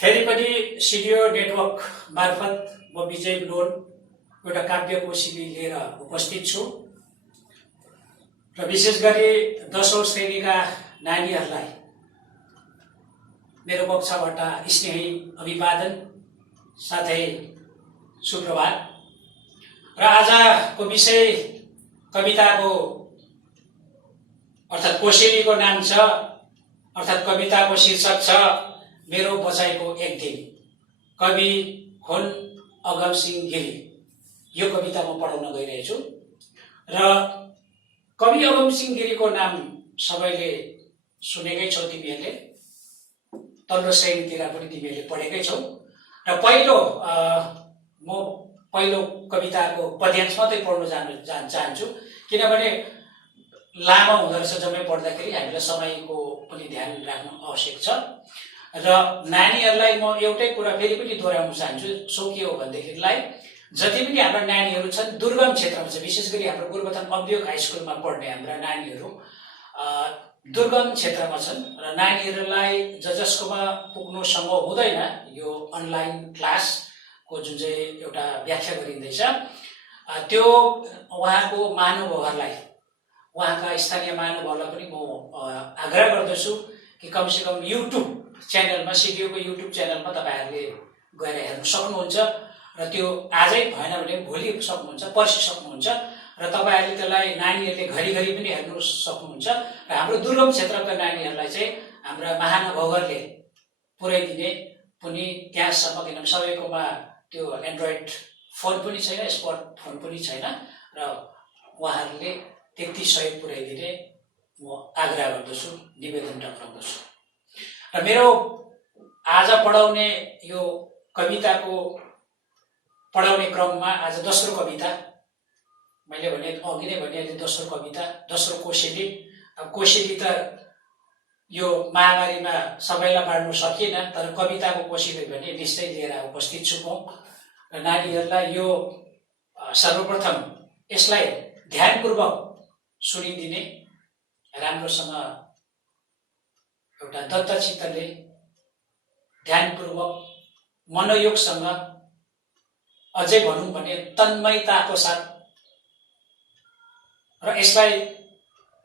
फेरि पनि सिडियो नेटवर्क मार्फत म विजय लोन एउटा काव्यकोशिनी लिएर उपस्थित छु र विशेष गरी 10औं श्रेणीका नानीहरूलाई मेरो पक्षबाट स्नेही अभिवादन साथै सुप्रभात। र आजको विषय कविताको अर्थात् कोशिनीको नाम छ, अर्थात् कविताको शीर्षक छ मेरो बचाइको एक दिन। कवि हुन् अगमसिंह गिरी। यो कविता म पढाउन गइरहेछु र कवि अगमसिंह गिरीको नाम सबैले सुनेकै छौ, तिमीहरूले तल्लो श्रेणीतिर पनि तिमीहरूले पढेकै छौ। र म पहिलो कविताको पद्यांश मात्रै पढ्न चाहन्छु, किनभने लामो हुँदो रहेछ जम्मै पढ्दाखेरि, हामीलाई समयको पनि ध्यान राख्नु आवश्यक छ। र नानीहरूलाई म एउटै कुरा फेरि पनि दोहोऱ्याउन चाहन्छु, सो के हो भनेदेखिलाई जति पनि हाम्रा नानीहरू छन् दुर्गम क्षेत्रमा छ, विशेष गरी हाम्रो गोरुबथान अभियोग हाई स्कुलमा पढ्ने हाम्रा नानीहरू दुर्गम क्षेत्रमा छन् र नानीहरूलाई जसकोमा पुग्नु सम्भव हुँदैन यो अनलाइन क्लासको जुन चाहिँ एउटा व्याख्या गरिँदैछ, त्यो उहाँको महानुभावहरूलाई, उहाँका स्थानीय महानुभावलाई पनि म आग्रह गर्दछु कि कमसेकम युट्युब च्यानलमा, सिडियोको युट्युब च्यानलमा तपाईँहरूले गएर हेर्न सक्नुहुन्छ र त्यो आजै भएन भने भोलि सक्नुहुन्छ, पर्सि सक्नुहुन्छ र तपाईँहरूले त्यसलाई नानीहरूले घरिघरि पनि हेर्नु सक्नुहुन्छ। र हाम्रो दुर्गम क्षेत्रका नानीहरूलाई चाहिँ हाम्रा महानुभावहरूले पुर्याइदिने पनि त्यहाँसम्म, किनभने सबैकोमा त्यो एन्ड्रोइड फोन पनि छैन, स्मार्ट फोन पनि छैन र उहाँहरूले त्यति सहयोग पुर्याइदिने म आग्रह गर्दछु, निवेदन टक्राउँदछु। र मेरो आज पढाउने यो कविताको पढाउने क्रममा आज दोस्रो कविता, मैले भने अघि नै भनिहालेँ, दोस्रो कविता, दोस्रो कोसेली। अब कोसेली त यो महामारीमा सबैलाई बाँड्नु सकिएन, तर कविताको कोसेली भने निश्चय लिएर उपस्थित छु म। र नानीहरूलाई यो सर्वप्रथम यसलाई ध्यानपूर्वक सुनिदिने, राम्रोसँग एउटा दत्तचित्तले ध्यानपूर्वक मनोयोगसँग, अझै भनौँ भने तन्मयताको साथ, र यसलाई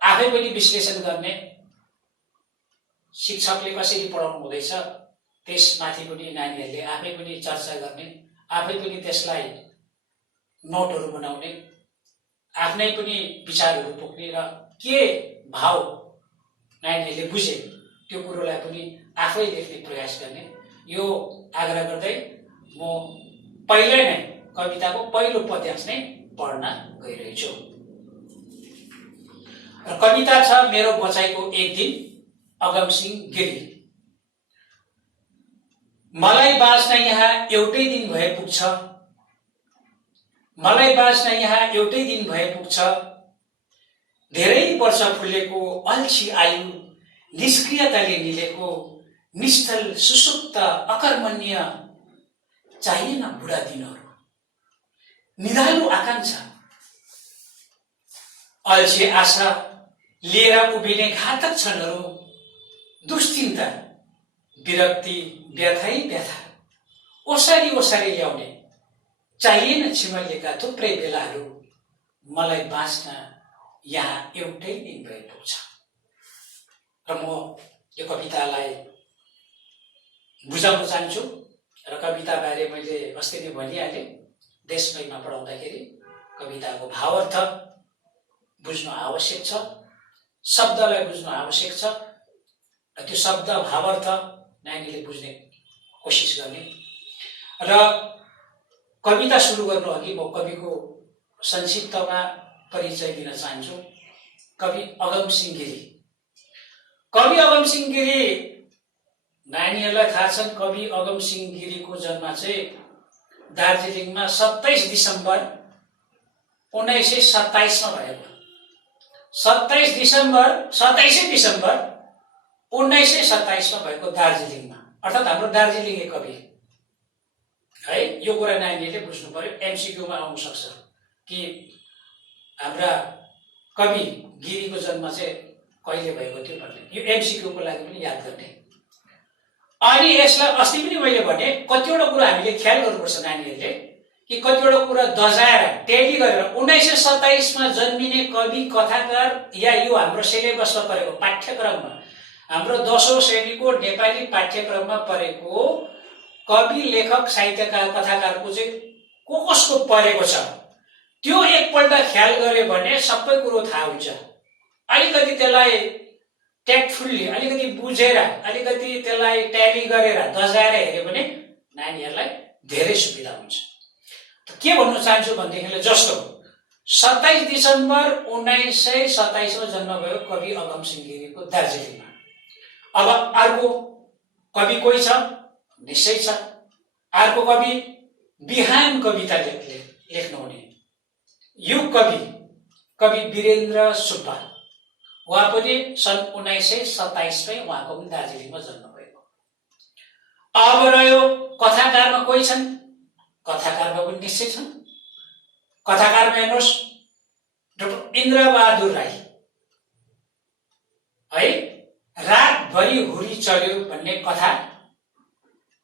आफै पनि विश्लेषण गर्ने, शिक्षकले कसरी पढाउनु हुँदैछ त्यसमाथि पनि नानीहरूले आफै पनि चर्चा गर्ने, आफै पनि त्यसलाई नोटहरू बनाउने, आफ्नै पनि विचारहरू पोख्ने र के भाव नानीहरूले बुझे त्यो कुरोलाई पनि आफै लेख्ने प्रयास गर्ने, यो आग्रह गर्दै म पहिल्यै नै कविताको पहिलो पद्यांश नै पढ्न गइरहेछु। र कविता छ मेरो बचाइको एक दिन, अगमसिंह गिरी। मलाई बाँच्न यहाँ एउटै दिन भए पुग्छ, मलाई बाँच्न यहाँ एउटै दिन भए पुग्छ। धेरै वर्ष फुलेको अल्छी आयु, निष्क्रियताले निलेको निश्चल सुसुप्त अकर्मण्य, चाहिएन बुढा दिनहरू, निधालु आकांक्षा, अल्छी आशा लिएर उभिने घातक क्षणहरू, दुश्चिन्ता, विरक्ति, व्यथै व्यथा, ओसारी ओसारी ल्याउने चाहिएन छिमल्यका थुप्रै बेलाहरू। मलाई बाँच्न यहाँ एउटै दिन भए पुग्छ। र म यो कवितालाई बुझाउन चाहन्छु र कविताबारे मैले अस्ति नै भनिहालेँ, देशभरिमा पढाउँदाखेरि कविताको भावार्थ बुझ्नु आवश्यक छ, शब्दलाई बुझ्नु आवश्यक छ र त्यो शब्द भावार्थ नानीले बुझ्ने कोसिस गर्ने। र कविता सुरु गर्नु अघि म कविको संक्षिप्तमा परिचय दिन चाहन्छु। कवि अगमसिंह गिरी। कवि अगमसिंह गिरी नानीहरूलाई थाहा छन्, कवि अगमसिंह गिरीको जन्म चाहिँ दार्जिलिङमा 27 दिसम्बर 1927 मा भएको। 27 दिसम्बर 1927 मा भएको दार्जिलिङमा, अर्थात् हाम्रो दार्जिलिङे कवि है। यो कुरा नानीहरूले बुझ्नु पर्यो, एमसिक्यूमा आउन सक्छ कि हाम्रा कवि गिरीको जन्म चाहिँ कहिले भएको थियो भन्ने, यो एमसिक्यूको लागि पनि याद गर्ने। अनि यसलाई अस्ति पनि मैले भने कतिवटा कुरा हामीले ख्याल गर्नुपर्छ नानीहरूले कि कतिवटा कुरा दजाएर टेली गरेर 1927 मा जन्मिने कवि कथाकार या यो हाम्रो सिलेबसमा परेको पाठ्यक्रममा हाम्रो 10औं श्रेणीको नेपाली पाठ्यक्रममा परेको कवि लेखक साहित्यकार कथाकारको चाहिँ कसको परेको छ त्यो एकपल्ट ख्याल गरे भने सबै कुरो थाहा हुन्छ। अलिकति त्यसलाई ट्याक्टफुल्ली अलिकति बुझेर अलिकति त्यसलाई ट्याली गरेर दजाएर हेर्यो भने नानीहरूलाई धेरै सुविधा हुन्छ। के भन्न चाहन्छु भनेदेखिलाई जस्तो 27 डिसेम्बर 1927 मा जन्म भयो कवि अगमसिंह गिरीको दार्जिलिङमा। अब अर्को कवि कोही छ निश्चय छ, अर्को कवि बिहान कविता लेख्नुहुने यो कवि वीरेन्द्र सुब्बा, उहाँ पनि सन् 1927 मै उहाँको पनि दार्जिलिङमा जन्म भएको। अब रह्यो कथाकारमा कोही छन्, कथाकारमा पनि निश्चय छन्। कथाकारमा हेर्नुहोस् डाक्टर इन्द्रबहादुर राई है, रातभरि हुरी चल्यो भन्ने कथा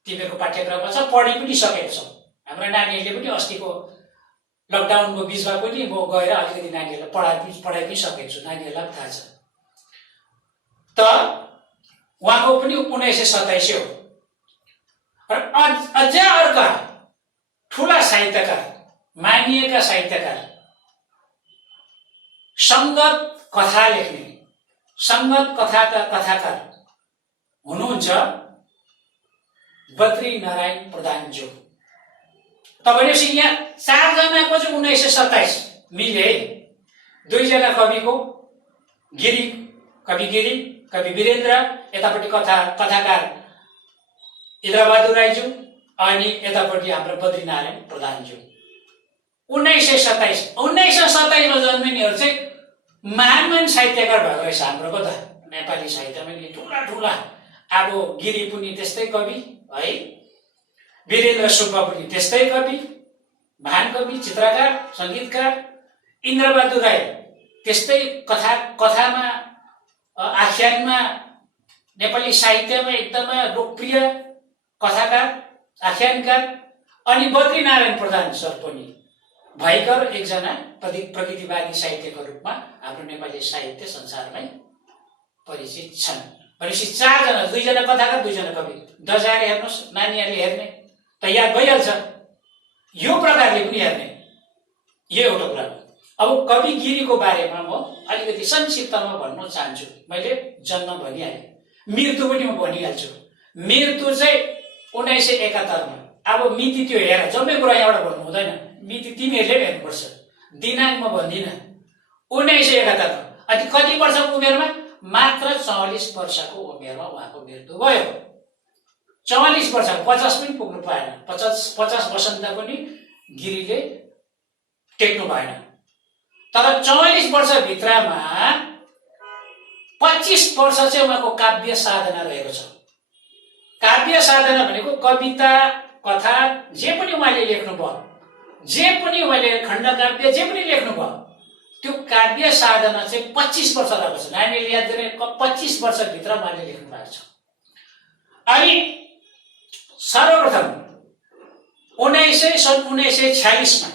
तिमीहरूको पाठ्यक्रममा छ, पढि पनि सकेको छौ। हाम्रो नानीहरूले पनि अस्तिको लकडाउनको बीचमा पनि म गएर अलिकति नानीहरूलाई पढाइ पनि सकेको छु, नानीहरूलाई पनि थाहा छ। त उहाँको पनि 1927 हो। र अझ अर्का ठुला साहित्यकार, मानिएका साहित्यकार, संगत कथा लेख्ने, संगत कथाका कथाकार हुनुहुन्छ बद्रीनारायण प्रधानज्यू। त भनेपछि यहाँ 4 जनाको चाहिँ 1927 मिले है। 2 जना कविको कवि गिरी, कवि वीरेन्द्र, यतापट्टि कथाकार इन्द्रबहादुर राईज्यू, अनि यतापट्टि हाम्रो बद्रीनारायण प्रधानज्यू। 1927 मा जन्मिनेहरू चाहिँ महान साहित्यकार भएको रहेछ हाम्रो त नेपाली साहित्यमा नि ठुला। अब गिरी पनि त्यस्तै कवि है, वीरेन्द्र सुब्बा पनि त्यस्तै कवि, महान कवि, चित्रकार, संगीतकार, इन्द्रबहादुर राई त्यस्तै कथामा आख्यानमा नेपाली साहित्यमा एकदमै लोकप्रिय कथाकार, आख्यानकार, अनि बद्रीनारायण प्रधान सर पनि भयङ्कर एकजना प्रगतिवादी साहित्यको रूपमा हाम्रो नेपाली साहित्य संसारमै परिचित छन्। भनेपछि 4 जना, 2 जना कथाकार, 2 जना कवि, दजाएर हेर्नुहोस्, नानीहरूले हेर्ने त याद भइहाल्छ। यो प्रकारले पनि हेर्ने, यो एउटा कुरा। अब कवि गिरीको बारेमा म अलिकति संक्षिप्तमा भन्न चाहन्छु। मैले जन्म भनिहालेँ, मृत्यु पनि म भनिहाल्छु। मृत्यु चाहिँ 1971 मा। अब मिति त्यो हेर, जम्मै कुरा यहाँबाट भन्नु हुँदैन, मिति तिमीहरूले हेर्नुपर्छ, दिनाङ्क म भन्दिनँ। 1971 अनि कति वर्षको उमेरमा? मात्र 44 वर्षको उमेरमा उहाँको मृत्यु भयो। 44 वर्ष, 50 पनि पुग्नु पाएन। 50 वसन्त पनि गिरीले टेक्नु भएन। तर 44 वर्षभित्रमा 25 वर्ष चाहिँ उहाँको काव्य साधना रहेको छ। काव्य साधना भनेको कविता, कथा जे पनि उहाँले लेख्नुभयो, जे पनि उहाँले खण्डकाव्य जे पनि लेख्नुभयो, त्यो काव्य साधना चाहिँ 25 वर्ष रहेको छ। नानीले याद गरे 25 वर्षभित्र उहाँले लेख्नु भएको छ। अनि सर्वप्रथम सन् 1946 मा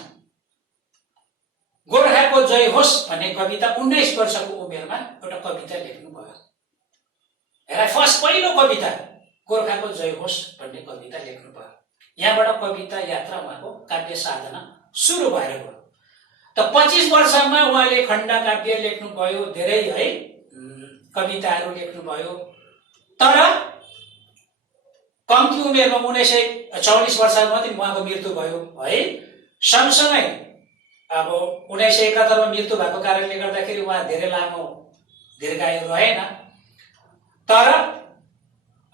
गोर्खाको जय होस् भन्ने कविता 19 वर्षको उमेरमा एउटा कविता लेख्नुभयो। हेर, फर्स्ट पहिलो कविता गोर्खाको जय होस् भन्ने कविता लेख्नुभयो। यहाँबाट कविता यात्रा उहाँको काव्य साधना सुरु भएर गयो। त 25 वर्षमा उहाँले खण्डकाव्य लेख्नुभयो, धेरै है कविताहरू लेख्नुभयो। तर कम्ती उमेरमा 1944 वर्षमा मात्रै उहाँको मृत्यु भयो है। सँगसँगै अब 1971 मा मृत्यु भएको कारणले गर्दाखेरि उहाँ धेरै लामो दीर्घायु रहेन। तर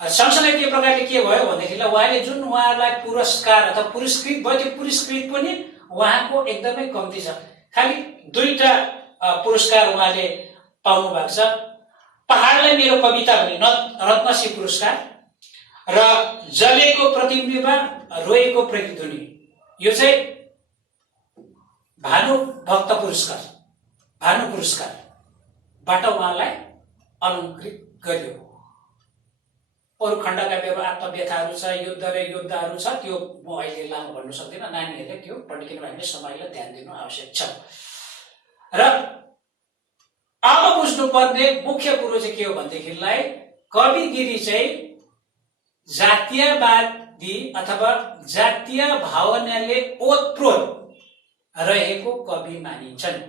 सँगसँगै त्यो प्रकारले के भयो भन्देखिलाई उहाँले जुन उहाँलाई पुरस्कार अथवा पुरस्कृत भयो, त्यो पुरस्कृत पनि उहाँको एकदमै कम्ती छ। खालि 2टा पुरस्कार उहाँले पाउनु भएको छ। पहाडलाई मेरो कविता भन्ने रत्नश्री पुरस्कार र जलेको प्रतिबिम्ब रोएको प्रतिध्वनि, यो चाहिँ भानुभक्त पुरस्कार, भानु पुरस्कारबाट उहाँलाई अलङ्कृत गरियो। अरू खण्डका मेरो आत्मव्यथाहरू छ, युद्ध र योद्धाहरू छ, त्यो म अहिले लामो भन्नु सक्दिनँ। नानीहरूले त्यो पढ्ने, किनभने हामीले समयलाई ध्यान दिनु आवश्यक छ। र अब बुझ्नुपर्ने मुख्य कुरो चाहिँ के हो भनेदेखिलाई, कवि गिरी चाहिँ जातीयवादी अथवा जातीय भावनाले ओतप्रोत रहेको कवि मानिन्छन्,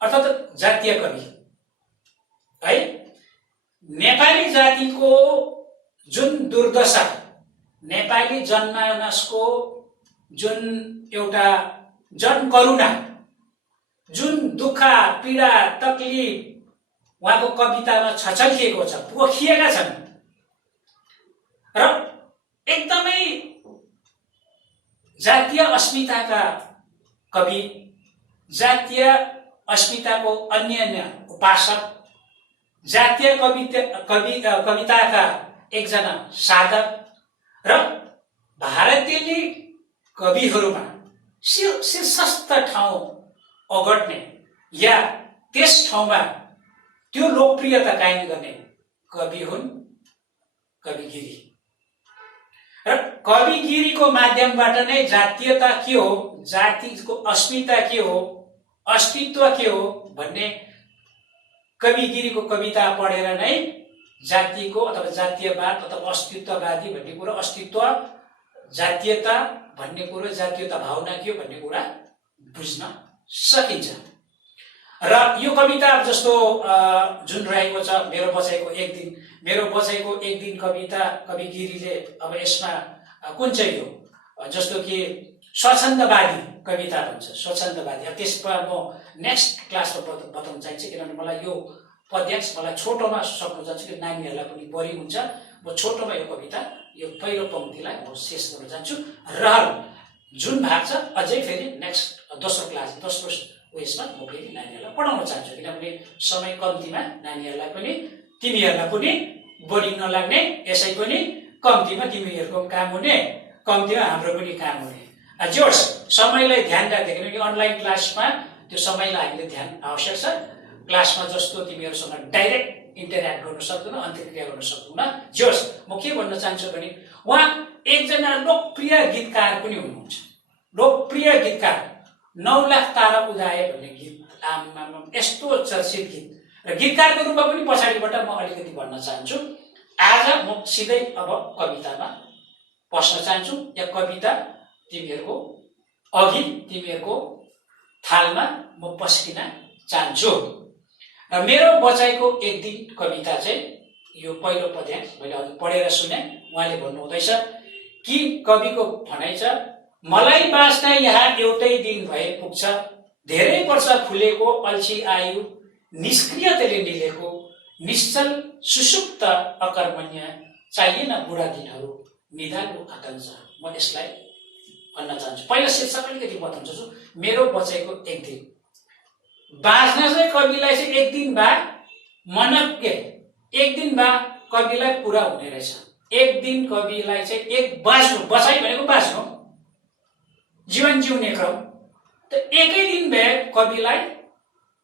अर्थात् जातीय कवि है। नेपाली जातिको जुन दुर्दशा, नेपाली जनमानसको जुन एउटा जनकरुणा, जुन दुःख पीडा तकलिफ उहाँको कवितामा छचल्किएको छ, पोखिएका छन् र एकदमै जातीय अस्मिताका कवि, जातीय अस्मिताको अन्य उपासक, जातीय कविताका एकजना साधक र भारतीय कविहरूमा शीर्षस्थ ठाउँ ओगट्ने या त्यस ठाउँमा त्यो लोकप्रियता कायम गर्ने कवि हुन् कवि गिरी। र कवि गिरीको माध्यमबाट नै जातीयता के हो, जातिको अस्मिता के हो, अस्तित्व के हो भन्ने कवि गिरीको कविता पढेर नै जातिको अथवा जातीयवाद अथवा अस्तित्ववादी भन्ने कुरो, अस्तित्व, जातीयता भन्ने कुरो, जातीयता भावना के हो भन्ने कुरा बुझ्न सकिन्छ। र यो कविता जस्तो जुन रहेको छ, मेरो बचाइको एक दिन, मेरो बचाइको एक दिन कविता कवि गिरीले अब यसमा कुन चाहिँ हो, जस्तो कि स्वच्छन्दवादी कविता भन्छ, स्वच्छन्दवादी। अब त्यसमा म नेक्स्ट क्लासमा बताउन चाहन्छु, किनभने मलाई यो पद्यांश मलाई छोटोमा सक्नु जान्छ कि नानीहरूलाई पनि बोरिङ हुन्छ। म छोटोमा यो कविता, यो पहिलो पंक्तिलाई म शेष गर्न चाहन्छु। र जुन भाग छ अझै फेरि नेक्स्ट दोस्रो क्लास, दोस्रो उयसमा म फेरि नानीहरूलाई पढाउन चाहन्छु, किनभने समय कम्तीमा नानीहरूलाई पनि, तिमीहरूलाई पनि बोरिङ नलाग्ने, यसै पनि कम्तीमा तिमीहरूको काम हुने, कम्तीमा हाम्रो पनि काम हुने। जोस् समयलाई ध्यान राख्दै, किनकि अनलाइन क्लासमा त्यो समयलाई हामीले ध्यान आवश्यक छ। क्लासमा जस्तो तिमीहरूसँग डाइरेक्ट इन्टरेक्ट गर्न सक्दैन, अन्तर्क्रिया गर्न सक्दैन। जोस् म के भन्न चाहन्छु भने, उहाँ एकजना लोकप्रिय गीतकार पनि हुनुहुन्छ। लोकप्रिय गीतकार 9 लाख तारा उदाए भन्ने गीत, यस्तो चर्चित गीत। र गीतकारको रूपमा पनि पछाडिबाट म अलिकति भन्न चाहन्छु। आज म सिधै अब कवितामा पस्न चाहन्छु। या कविता तिमीहरूको अघि, तिमीहरूको थालमा म पस्किन चाहन्छु। र मेरो बचाइको एक दिन कविता चाहिँ यो पहिलो पद्यांश मैले अघि पढेर सुने। उहाँले भन्नुहुँदैछ कि कविको भनाइ छ, मलाई बाँच्न यहाँ एउटै दिन भए पुग्छ, धेरै वर्ष फुलेको अल्छी आयु निष्क्रियताले निलेको, निश्चल सुसुप्त अकर्मण्य चाहिएन बुढा दिनहरू, निधालो आकांक्ष। म यसलाई भन्न चाहन्छु। पहिला शीर्षक अलिकति बताउँछु। मेरो बचाइको एक दिन। बाँच्न चाहिँ कविलाई चाहिँ एक दिन बा मनज्ञ, एक दिन बा कविलाई पुरा हुने रहेछ। एक दिन कविलाई चाहिँ एक बाँच्नु, बचाइ भनेको बाँच्नु, जीवन जिउने क्रम। त एकै दिन भए कविलाई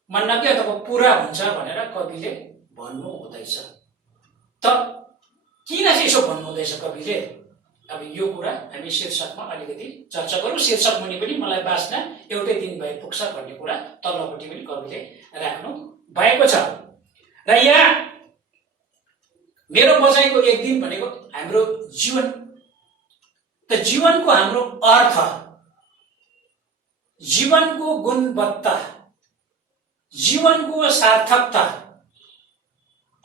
मनज्ञ अथवा पुरा हुन्छ भनेर कविले भन्नु हुँदैछ। त किन चाहिँ यसो भन्नु हुँदैछ कविले? अब यो कुरा हामी शीर्षकमा अलिकति चर्चा गरौँ। शीर्षक मुनि पनि मलाई बाँच्न एउटै दिन भए पुग्छ भन्ने कुरा तल्लोपट्टि पनि कविले राख्नु भएको छ। र यहाँ मेरो बचाइको एक दिन भनेको हाम्रो जीवन, त जीवनको हाम्रो अर्थ, जीवनको गुणवत्ता, जीवनको सार्थकता,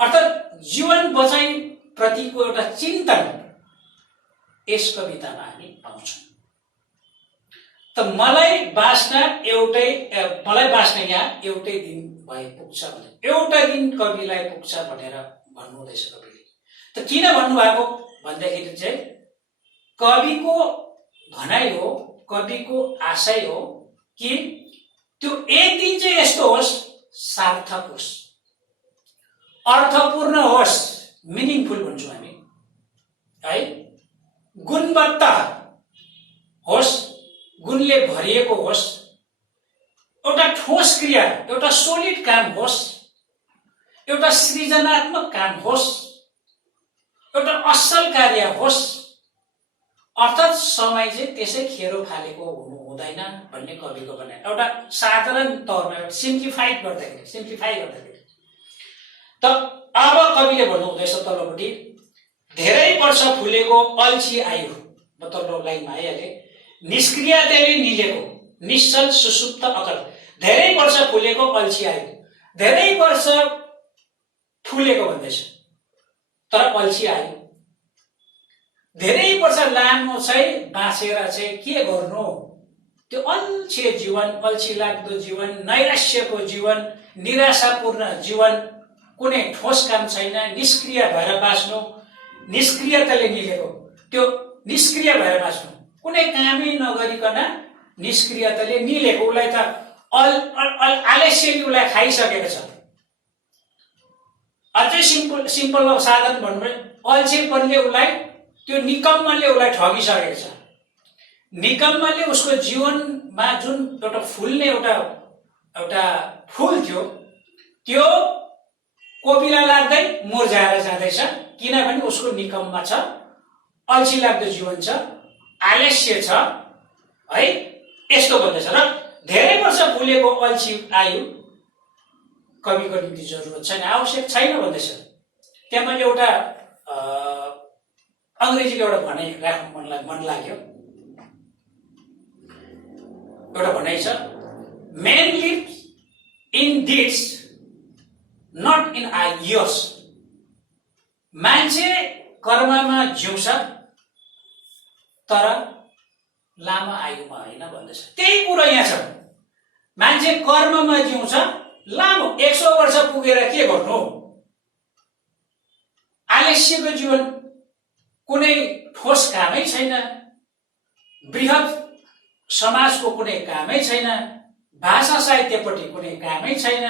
अर्थात् जीवन बचाइ प्रतिको एउटा चिन्तन यस कवितामा हामी पाउँछौँ। त मलाई बाँच्न यहाँ एउटै दिन भए पुग्छ भने, एउटा दिन कविलाई पुग्छ भनेर भन्नुहुँदैछ कविले। त किन भन्नुभएको भन्दाखेरि चाहिँ कविको भनाइ हो, कविको आशय हो कि त्यो एक दिन चाहिँ यस्तो होस्, सार्थक होस्, अर्थपूर्ण होस्, मिनिङफुल भन्छौँ हामी है, गुणवत्ता होस्, गुणले भरिएको होस्, एउटा ठोस क्रिया, एउटा सोलिड काम होस्, एउटा सृजनात्मक काम होस् एउटा असल कार्य होस्, अर्थात् समय चाहिँ त्यसै खेरो फालेको हुनु हुँदैन भन्ने कविको भनाइ। एउटा साधारण तौरमा एउटा सिम्प्लिफाई गर्दाखेरि त अब कविले भन्नु हुँदैछ तल्लोपट्टि, धेरै वर्ष फुलेको अल्छी आयो, म तल्लो लाइनमा आइहालेँ, निष्क्रियताले निलेको निश्चल सुसुप्त अकल। धेरै वर्ष फुलेको अल्छी आयो, धेरै वर्ष फुलेको भन्दैछ तर अल्छी आयो, धेरै वर्ष लामो चाहिँ बाँचेर चाहिँ के गर्नु, त्यो अल्छे जीवन, अल्छी लाग्दो जीवन, नैराश्यको जीवन, निराशापूर्ण जीवन, कुनै ठोस काम छैन, निष्क्रिय भएर बाँच्नु, निष्क्रियताले निलेको, त्यो निष्क्रिय भएर बाँच्नु, कुनै कामै नगरिकन निष्क्रियताले निलेको, उसलाई त आलस्यले उसलाई खाइसकेको छ। अझै सिम्पल साधन भन्नु, अल्छेपनले उसलाई, त्यो निकम्मले उसलाई ठगिसकेको छ। निकम्मले उसको जीवनमा जुन एउटा फुल्ने एउटा फुल थियो त्यो कोपिला लाग्दै मुर्झाएर जाँदैछ, किनभने उसको निकममा छ, अल्छी लाग्दो जीवन छ, आलस्य छ है, यस्तो भन्दैछ। र धेरै वर्ष फुलेको अल्छी आयो, कविको निम्ति जरुरत छैन, आवश्यक छैन भन्दैछ। त्यहाँ मैले एउटा अङ्ग्रेजीको एउटा भनाइ राख्नु मन लाग्यो। एउटा भनाइ छ, men lives in deeds not in years. मान्छे कर्ममा जिउँछ तर लामो आयुमा होइन भन्दैछ। त्यही कुरा यहाँ छ, मान्छे कर्ममा जिउँछ, लामो 100 वर्ष पुगेर के गर्नु, आलस्यको जीवन, कुनै ठोस कामै छैन, बृहत समाजको कुनै कामै छैन, भाषा साहित्यपट्टि कुनै कामै छैन,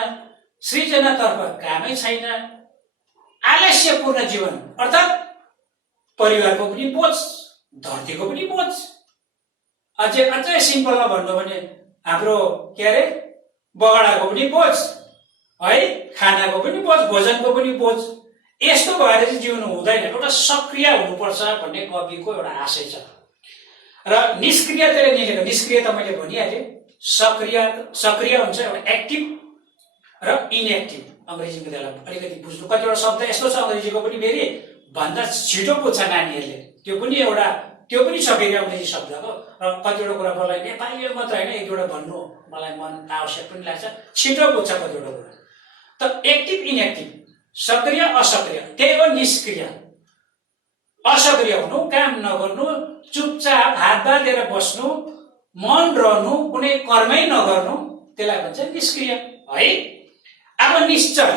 सृजनातर्फ कामै छैन, आलस्यपूर्ण जीवन, अर्थात् परिवारको पनि बोझ, धरतीको पनि बोझ। अझै सिम्पलमा भन्नु भने हाम्रो के अरे बगडाको पनि बोझ है, खानाको पनि बोझ, भोजनको पनि बोझ। यस्तो भएर चाहिँ जिउनु हुँदैन, एउटा सक्रिय हुनुपर्छ भन्ने कविको एउटा आशय छ। र निष्क्रियताले निलेको, निष्क्रियता मैले भनिहालेँ, सक्रिय हुन्छ, एउटा एक्टिभ र इनएक्टिभ। अङ्ग्रेजीमा त्यसलाई अलिकति बुझ्नु, कतिवटा शब्द यस्तो छ अङ्ग्रेजीको पनि फेरि भन्दा छिटो बुझ्छ नानीहरूले, त्यो पनि छ फेरि अङ्ग्रेजी शब्दको। र कतिवटा कुरा मलाई नेपालीमा मात्र होइन, एक दुईवटा भन्नु मलाई मन आवश्यक पनि लाग्छ, छिटो बुझ्छ कतिवटा कुरा। त एक्टिभ इनएक्टिभ, सक्रिय असक्रिय, त्यही हो निष्क्रिय। असक्रिय हुनु, काम नगर्नु, चुपचाप हात बाँधेर बस्नु, मन रहनु, कुनै कर्मै नगर्नु, त्यसलाई भन्छ निष्क्रिय है। अब निश्चल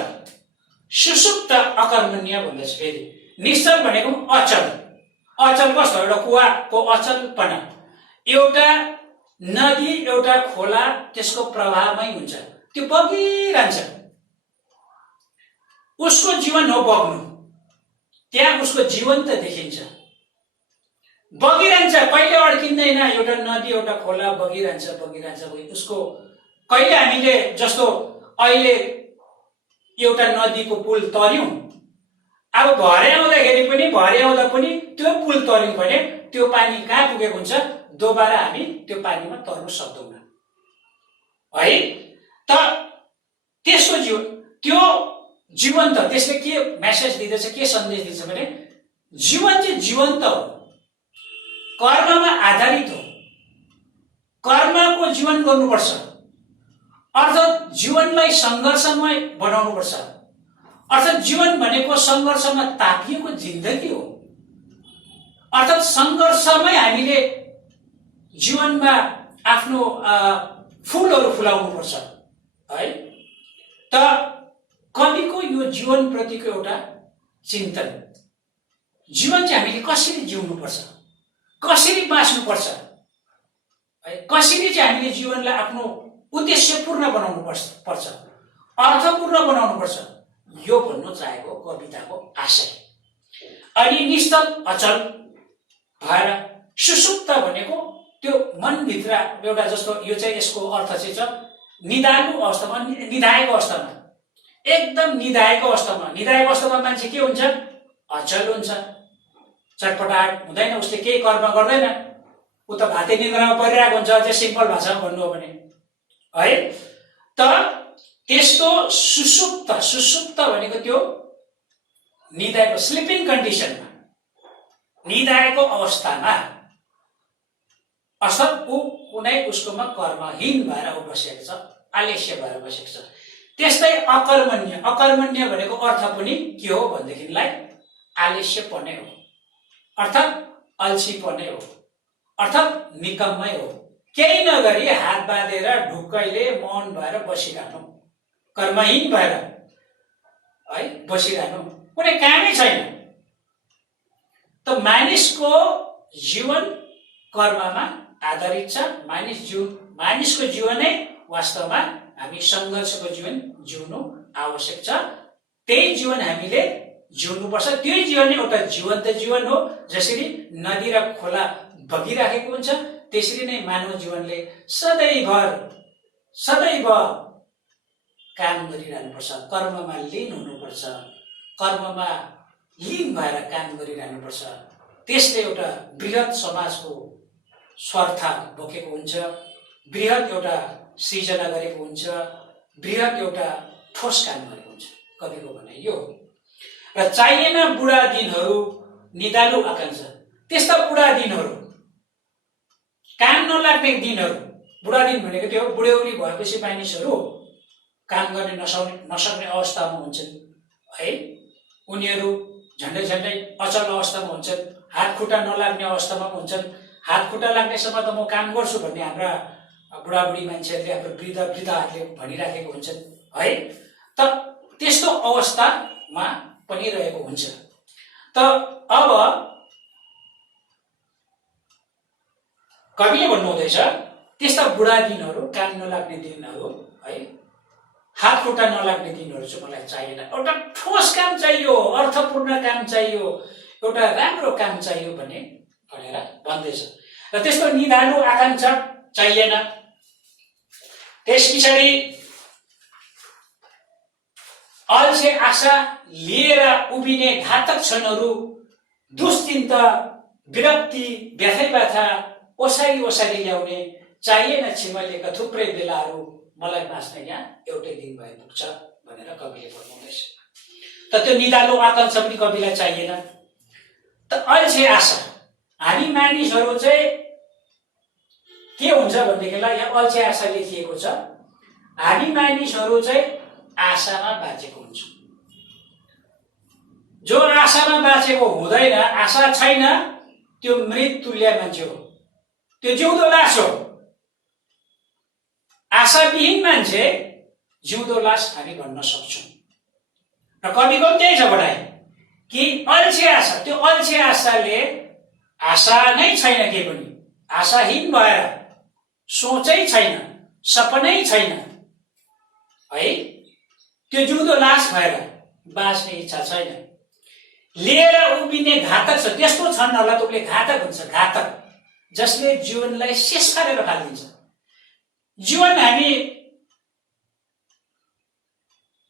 सुसुप्त अकर्मण्य भन्दैछ। फेरि निश्चल भनेको अचल। अचल कस्तो, एउटा कुवाको अचलपना, एउटा नदी, एउटा खोला त्यसको प्रवाहमै हुन्छ, त्यो बगिरहन्छ, उसको जीवन हो बग्नु, त्यहाँ उसको जीवन त देखिन्छ, बगिरहन्छ, कहिले अड्किँदैन। एउटा नदी, एउटा खोला बगिरहन्छ, उसको कहिले हामीले जस्तो अहिले एउटा नदीको पुल तर्यौं, अब भरे आउँदा पनि त्यो पुल तर्यौं भने त्यो पानी कहाँ पुगेको हुन्छ, दोबारा हामी त्यो पानीमा तर्न सक्दैनौँ है। त त्यसको जीवन, त्यो जीवन त त्यसले के मेसेज दिँदैछ, के सन्देश दिन्छ भने जीवन चाहिँ जीवन्त हो, कर्ममा आधारित हो, कर्मको जीवन गर्नुपर्छ, अर्थात् जीवनलाई सङ्घर्षमय बनाउनुपर्छ। अर्थात् जीवन भनेको सङ्घर्षमा तापिएको जिन्दगी हो, अर्थात् सङ्घर्षमै हामीले जीवनमा आफ्नो फुलहरू फुलाउनुपर्छ है। त कविको यो जीवन प्रतिको एउटा चिन्तन, जीवन चाहिँ हामीले कसरी जिउनुपर्छ, कसरी बाँच्नुपर्छ है, कसरी चाहिँ हामीले जीवनलाई आफ्नो उद्देश्यपूर्ण बनाउनु पर्छ, अर्थपूर्ण बनाउनु पर्छ, यो भन्नु चाहेको कविताको आशय। अनि निश्चल अचल भएर सुसुप्त भनेको त्यो मनभित्र एउटा जस्तो, यो चाहिँ यसको अर्थ चाहिँ छ निधाएको अवस्थामा, निधाएको अवस्थामा, एकदम निधाएको अवस्थामा। निधाएको अवस्थामा मान्छे के हुन्छ, अचल हुन्छ, चटपटाट हुँदैन, उसले केही कर्म गर्दैन, ऊ त भाते निन्द्रामा परिरहेको हुन्छ। अझै सिम्पल भाषामा भन्नु हो भने है। त त्यस्तो सुसुप्त भनेको त्यो निदाएको स्लिपिङ कन्डिसनमा, निदाएको अवस्थामा अर्थात् ऊ कुनै उसकोमा कर्महीन भएर ऊ बसेको छ, आलस्य भएर बसेको छ। त्यस्तै अकर्मण्य भनेको अर्थ पनि के हो भनेदेखिलाई आलस्यपनै हो, अर्थात् अल्छीपनै हो, अर्थात् निकम्मै हो। केही नगरी हात बाँधेर ढुक्कैले मौन भएर बसिरहनु, कर्महीन भएर है बसिरहनु, कुनै कामै छैन। त मानिसको जीवन कर्ममा आधारित छ। मानिसको जीवनै वास्तवमा हामी सङ्घर्षको जीवन जिउनु आवश्यक छ। त्यही जीवन हामीले जिउनुपर्छ। त्यो जीवन नै एउटा जीवन्त जीवन हो। जसरी नदी र खोला बगिरहेको हुन्छ त्यसरी नै मानव जीवनले सदैव काम गरिरहनुपर्छ, कर्ममा लीन हुनुपर्छ, कर्ममा लीन भएर काम गरिरहनुपर्छ। त्यसले एउटा बृहत समाजको स्वार्थ बोकेको हुन्छ, बृहत एउटा सृजना गरेको हुन्छ, बृहत एउटा ठोस काम गरेको हुन्छ। कविको भनाइ यो हो। र चाहिएन बुढा दिनहरू निदालु आकांक्षा, त्यस्ता बुढा दिनहरू, काम नलाग्ने दिनहरू। बुढा दिन भनेको त्यो बुढ्यौली भएपछि मानिसहरू काम गर्ने नसक्ने अवस्थामा हुन्छन् है। उनीहरू झन्डै अचल अवस्थामा हुन्छन्, हात खुट्टा नलाग्ने अवस्थामा हुन्छन्। हात खुट्टा लाग्नेसम्म त म काम गर्छु भन्ने हाम्रा बुढाबुढी मान्छेहरूले, हाम्रो वृद्धहरूले भनिराखेको हुन्छन् है। त त्यस्तो अवस्थामा पनि रहेको हुन्छ। त अब कविले भन्नुहुँदैछ त्यस्ता बुढा दिनहरू, काम नलाग्ने दिनहरू है, हात खुट्टा नलाग्ने दिनहरू चाहिँ मलाई चाहिएन। एउटा ठोस काम चाहियो, अर्थपूर्ण काम चाहियो, एउटा राम्रो काम चाहियो भनेर भन्दैछ। र त्यस्तो निधालु आकांक्षा चाहिएन। त्यस पछाडि अल्छे आशा लिएर उभिने घातक क्षणहरू, दुश्चिन्त, विरक्ति, व्यथै व्यथा ओसारी ल्याउने चाहिएन छिमलेका थुप्रै बेलाहरू, मलाई बाँच्न यहाँ एउटै दिन भए पुग्छ भनेर कविले भन्नुहुँदैछ। त त्यो निधालु आकांक्षा पनि कविलाई चाहिएन। त अल्छे आशा, हामी मानिसहरू चाहिँ के हुन्छ भनेदेखिलाई यहाँ अल्छे आशा लेखिएको छ। हामी मानिसहरू चाहिँ आशामा बाँचेको हुन्छौँ। जो आशामा बाँचेको हुँदैन, आशा छैन, त्यो मृतुल्य मान्छे हो, त्यो जिउँदो लास हो। आशाविहीन मान्छे जिउँदो लास हामी भन्न सक्छौँ। र कविको त्यही छ भनाइ कि अल्छे आशा, त्यो अल्छे आशाले आशा नै छैन, के पनि आशाहीन भएर, सोचै छैन, सपनै छैन है, त्यो जिउँदो लास भएर बाँच्ने इच्छा छैन। लिएर उभिने घातक छ, त्यस्तो छन् होला तुले घातक हुन्छ, घातक जसले जीवनलाई शेष पारेर फालिदिन्छ। जीवन हामी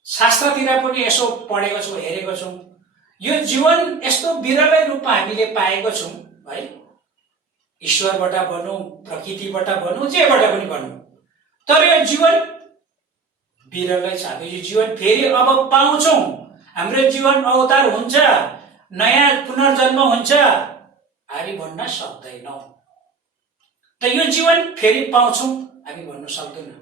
शास्त्रतिर पनि यसो पढेको छौँ, हेरेको छौँ। यो जीवन यस्तो विरलै रूपमा हामीले पाएको छौँ है, ईश्वरबाट भनौँ, प्रकृतिबाट भनौँ, जेबाट पनि भनौँ। तर यो जीवन विरलै छ। हामी यो जीवन फेरि अब पाउँछौँ, हाम्रो जीवन अवतार हुन्छ, नयाँ पुनर्जन्म हुन्छ, हामी भन्न सक्दैनौँ। त यो जीवन फेरि पाउँछौँ हामी भन्न सक्दैनौँ।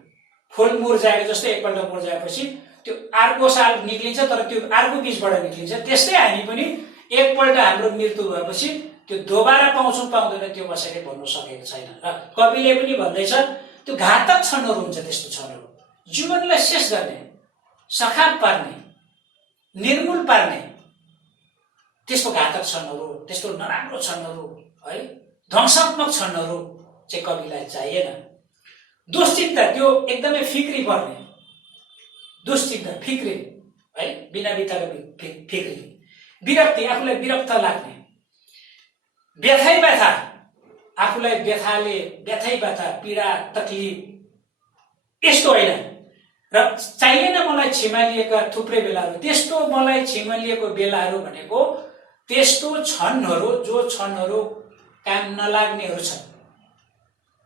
फुल मुर्जाएको जस्तै एकपल्ट मुर्जाएपछि त्यो अर्को साल निक्लिन्छ, तर त्यो अर्को बीजबाट निक्लिन्छ। त्यस्तै हामी पनि एकपल्ट हाम्रो मृत्यु भएपछि त्यो दोबारा पाउँछौँ पाउँदैन त्यो कसैले भन्नु सकेको छैन। र कविले पनि भन्दैछ त्यो घातक क्षणहरू हुन्छ, त्यस्तो क्षणहरू जीवनलाई शेष गर्ने, सखाप पार्ने, निर्मूल पार्ने, त्यस्तो घातक क्षणहरू, त्यस्तो नराम्रो क्षणहरू है, ध्वंसात्मक क्षणहरू चाहिँ कविलाई चाहिएन। दुश्चिन्ता, त्यो एकदमै फिक्री पर्ने, दुश्चिन्ता फिक्री है, बिना बिताको फिक्री, विरक्ति, आफूलाई विरक्त लाग्ने, व्यथै व्यथा, आफूलाई व्यथै व्यथा, पीडा, तकलिफ, यस्तो होइन। र चाहिएन मलाई छिमालिएका थुप्रै बेलाहरू, त्यस्तो मलाई छिमालिएको बेलाहरू भनेको त्यस्तो क्षणहरू जो क्षणहरू काम नलाग्नेहरू छन्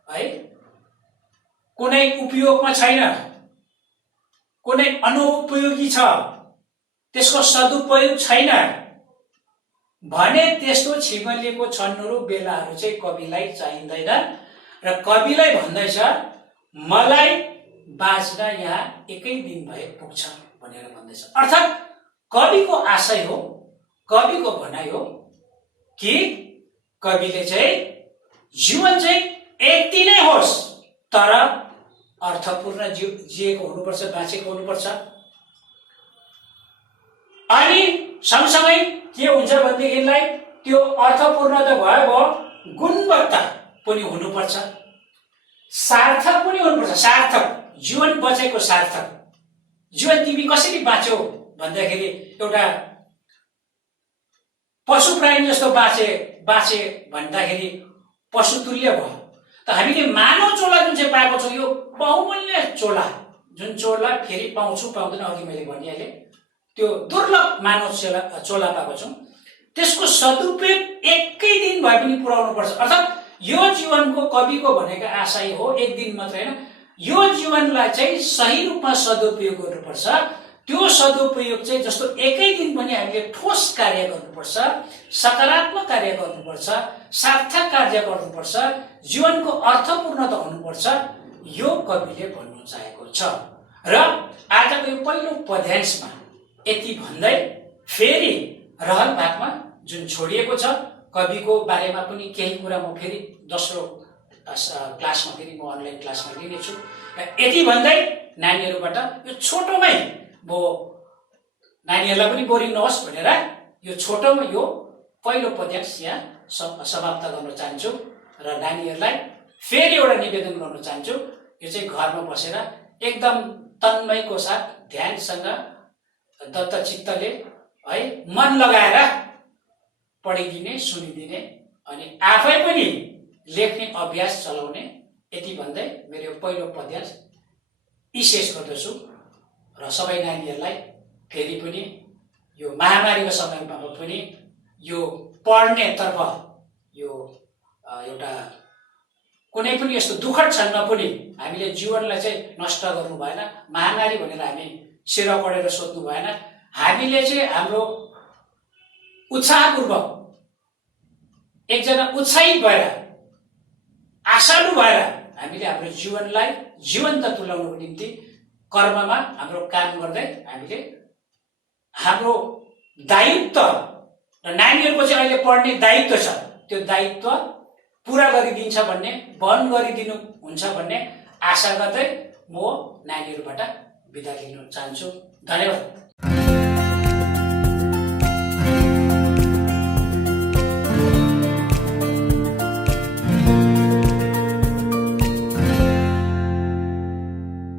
है, कुनै उपयोगमा छैन, कुनै अनुपयोगी छ, त्यसको सदुपयोग छैन भने त्यस्तो छिमलिएको क्षणहरू बेलाहरू चाहिँ कविलाई चाहिँदैन र कविलाई भन्दैछ मलाई बाँच्न यहाँ एकै दिन भए पुग्छ भनेर भन्दैछ। अर्थात् कविको आशय हो, कविको भनाइ हो कि कविले चाहिँ जीवन चाहिँ एक दिनै होस् तर अर्थपूर्ण जिएको हुनुपर्छ, बाँचेको हुनुपर्छ। अनि सँगसँगै के हुन्छ भनेदेखिलाई त्यो अर्थपूर्ण त भयो, गुणवत्ता पनि हुनुपर्छ, सार्थक पनि हुनुपर्छ। सार्थक जीवन बचेको सार्थक जीवन तिमी कसरी बाँच्यौ भन्दाखेरि एउटा पशु प्राणी जस्तो बाँचे भन्दाखेरि पशुतुल्य भयो। त हामीले मानव चोला जुन चाहिँ पाएको छौँ यो बहुमूल्य चोला, जुन चोला फेरि पाउँछु पाउँदैन अघि मैले भनिहालेँ, त्यो दुर्लभ मानव चोला पाएको छौँ, त्यसको सदुपयोग एकै दिन भए पनि पुर्याउनु पर्छ। अर्थात् यो जीवनको कविको भनेको आशय हो एक दिन मात्र होइन, यो जीवनलाई चाहिँ सही रूपमा सदुपयोग गर्नुपर्छ। त्यो सदुपयोग चाहिँ जस्तो एकै दिन पनि हामीले ठोस कार्य गर्नुपर्छ, सकारात्मक कार्य गर्नुपर्छ, सार्थक कार्य गर्नुपर्छ, जीवनको अर्थपूर्णता हुनुपर्छ, यो कविले भन्नु चाहेको छ। र आजको यो पहिलो पद्यांशमा यति भन्दै फेरि रहल भागमा जुन छोडिएको छ कविको बारेमा पनि केही कुरा म फेरि दोस्रो क्लासमा फेरि म अनलाइन क्लासमा लिनेछु। र यति भन्दै नानीहरूबाट यो छोटोमै म नानीहरूलाई पनि बोरिङ नहोस् भनेर यो छोटोमा यो पहिलो पद्यांश यहाँ समाप्त गर्न चाहन्छु र नानीहरूलाई फेरि एउटा निवेदन गर्न चाहन्छु, यो चाहिँ घरमा बसेर एकदम तन्मयको साथ ध्यानसँग दत्तचित्तले है मन लगाएर पढिदिने, सुनिदिने अनि आफै पनि लेख्ने अभ्यास चलाउने। यति भन्दै मेरो पहिलो पद्यांश शेष गर्दछु र सबै नानीहरूलाई फेरि पनि यो महामारीको समयमा पनि यो पढ्नेतर्फ यो एउटा कुनै पनि यस्तो दुःखद क्षणमा पनि हामीले जीवनलाई चाहिँ नष्ट गर्नु भएन, महामारी भनेर हामी सिर पढेर सोध्नु भएन, हामीले चाहिँ हाम्रो उत्साहपूर्वक एकजना उत्साही भएर आशालु भएर हामीले हाम्रो जीवनलाई जीवन्त तुल्याउनको निम्ति कर्ममा हाम्रो काम गर्दै हामीले हाम्रो दायित्व र नानीहरूको चाहिँ अहिले पढ्ने दायित्व छ, त्यो दायित्व पुरा गरिदिन्छ भन्ने, वहन गरिदिनु हुन्छ भन्ने आशा गर्दै म नानीहरूबाट बिदा लिन चाहन्छु। धन्यवाद।